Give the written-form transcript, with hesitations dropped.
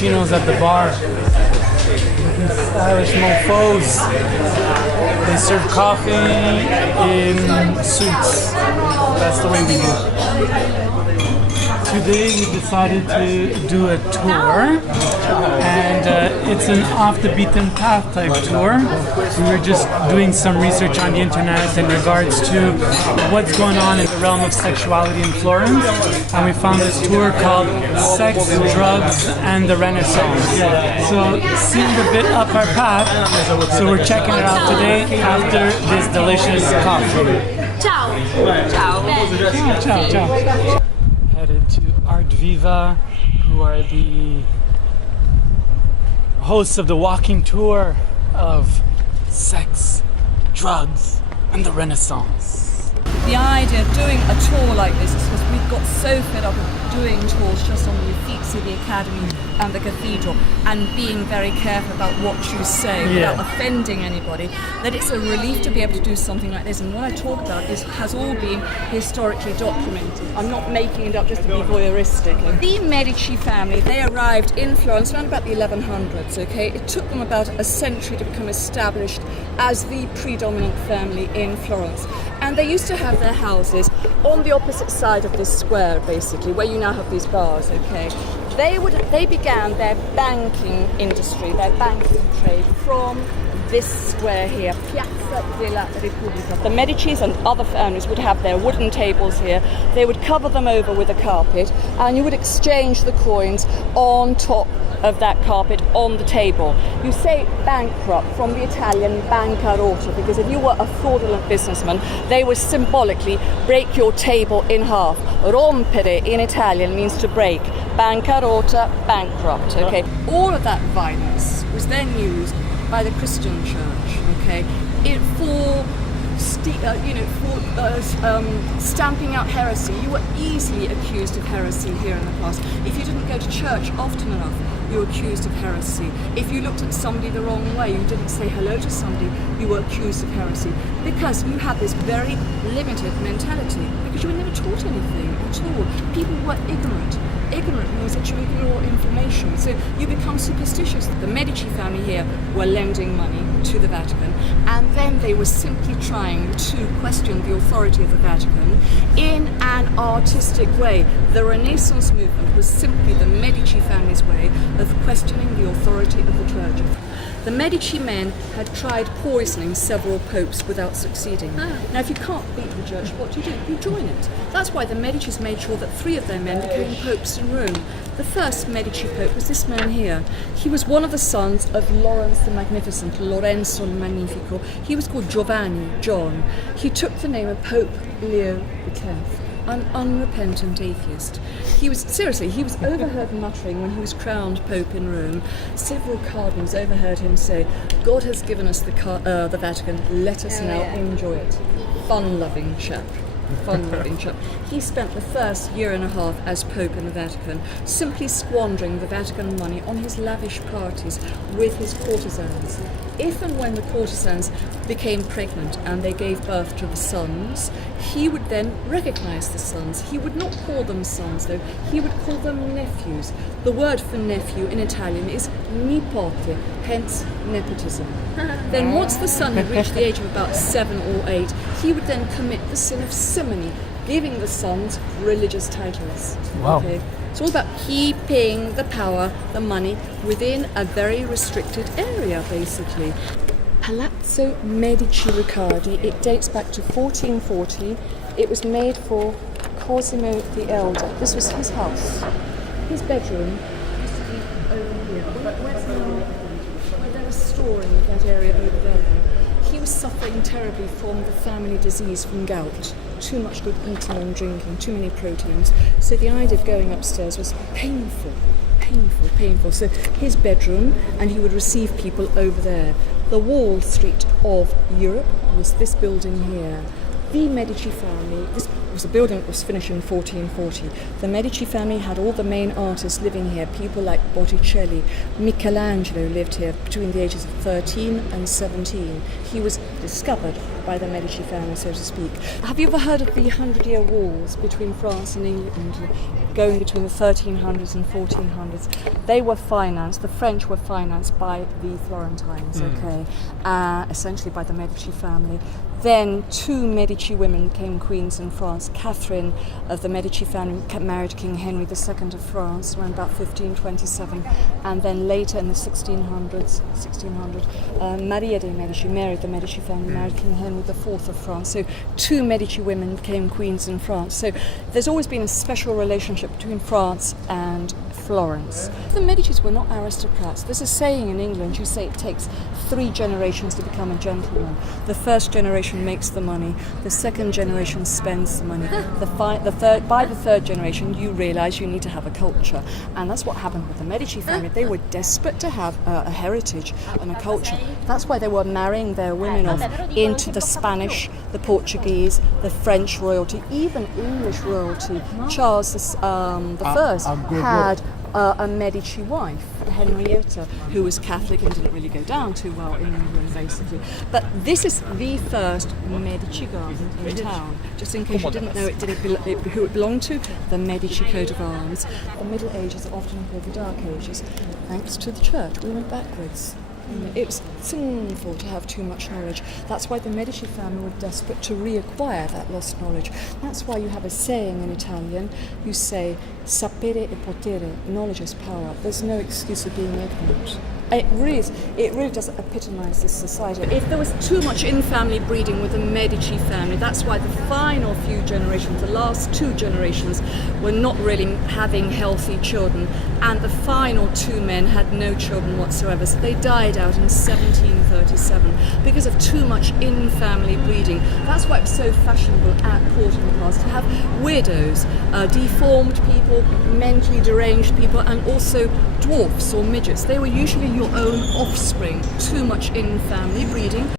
cappuccinos at the bar. Stylish mofos. They serve coffee in suits. That's the way we do. Today we decided to do a tour, and it's an off the beaten path type tour. We were just doing some research on the internet in regards to what's going on in the realm of sexuality in Florence, and we found this tour called Sex, Drugs, and the Renaissance. So seemed a bit up our path, so we're checking it out today after this delicious coffee. Ciao! Ciao! Ciao, ciao. Headed to Art Viva, who are the hosts of the walking tour of Sex, Drugs, and the Renaissance. The idea of doing a tour like this is because we've got so fed up of doing tours just on the Uffizi, the Academy and the Cathedral, and being very careful about what you say without offending anybody, that it's a relief to be able to do something like this. And what I talk about has all been historically documented. I'm not making it up just to be voyeuristic. The Medici family, they arrived in Florence around about the 1100s, okay? It took them about a century to become established as the predominant family in Florence. And they used to have their houses on the opposite side of this square, basically, where you now have these bars, okay? They began their banking industry, their banking trade from this square here, Piazza della Repubblica. The Medicis and other families would have their wooden tables here. They would cover them over with a carpet, and you would exchange the coins on top of that carpet on the table. You say bankrupt from the Italian bancarotta, because if you were a fraudulent businessman, they would symbolically break your table in half. Rompere in Italian means to break. Bancarotta, bankrupt, okay? All of that violence was then used by the Christian church, okay, for stamping out heresy. You were easily accused of heresy here in the past. If you didn't go to church often enough, you were accused of heresy. If you looked at somebody the wrong way, you didn't say hello to somebody, you were accused of heresy. Because you had this very limited mentality, because you were never taught anything at all. People were ignorant. Ignorant means that you ignore information, so you become superstitious. The Medici family here were lending money to the Vatican, and then they were simply trying to question the authority of the Vatican in an artistic way. The Renaissance movement was simply the Medici family's way of questioning the authority of the clergy. The Medici men had tried poisoning several popes without succeeding. Now, if you can't beat the church, what do? You join it. That's why the Medicis made sure that 3 of their men became popes in Rome. The first Medici pope was this man here. He was one of the sons of Lawrence the Magnificent, Lorenzo il Magnifico. He was called Giovanni, John. He took the name of Pope Leo X. An unrepentant atheist. He was overheard muttering when he was crowned Pope in Rome. Several cardinals overheard him say, "God has given us the Vatican, let us now enjoy it." Fun-loving chap. He spent the first year and a half as Pope in the Vatican, simply squandering the Vatican money on his lavish parties with his courtesans. If and when the courtesans became pregnant and they gave birth to the sons, he would then recognize the sons. He would not call them sons, though. He would call them nephews. The word for nephew in Italian is nipote, hence nepotism. Then once the son had reached the age of about 7 or 8, he would then commit the sin of simony, giving the sons religious titles. Wow. Okay? It's all about keeping the power, the money, within a very restricted area, basically. Palazzo Medici Riccardi, it dates back to 1440. It was made for Cosimo the Elder. This was his house. His bedroom used to be over here. Where they're restoring that area over there. He was suffering terribly from the family disease from gout. Too much good eating and drinking, too many proteins. So the idea of going upstairs was painful. So his bedroom, and he would receive people over there. The Wall Street of Europe was this building here. The Medici family, this was a building that was finished in 1440. The Medici family had all the main artists living here, people like Botticelli. Michelangelo lived here between the ages of 13 and 17. He was discovered by the Medici family, so to speak. Have you ever heard of the 100-Year Wars between France and England, going between the 1300s and 1400s? They were financed, the French were financed by the Florentines, essentially by the Medici family. Then 2 Medici women became queens in France. Catherine of the Medici family married King Henry II of France around about 1527, and then later in the 1600, Maria de' Medici, Mary of the Medici family, married King Henry IV of France. So 2 Medici women became queens in France. So there's always been a special relationship between France and Florence. The Medicis were not aristocrats. There's a saying in England, you say it takes 3 generations to become a gentleman. The first generation makes the money, the second generation spends the money, by the third generation you realise you need to have a culture. And that's what happened with the Medici family. They were desperate to have a heritage and a culture. That's why they were marrying their women off into the Spanish, the Portuguese, the French royalty, even English royalty. Charles I had a Medici wife, Henrietta, who was Catholic and didn't really go down too well in England, basically. But this is the first Medici garden in town. Just in case you didn't know who it belonged to, the Medici coat of arms. The Middle Ages are often called the Dark Ages. Thanks to the church, we went backwards. It was sinful to have too much knowledge. That's why the Medici family were desperate to reacquire that lost knowledge. That's why you have a saying in Italian. You say, sapere e potere, knowledge is power. There's no excuse of being ignorant. It really does epitomise this society. If there was too much in-family breeding with the Medici family, that's why the final few generations, the last 2 generations, were not really having healthy children, and the final 2 men had no children whatsoever. So they died out in 1737 because of too much in-family breeding. That's why it was so fashionable at court in the past to have widows, deformed people, mentally deranged people, and also dwarfs or midgets. They were usually your own offspring. Too much in-family breeding.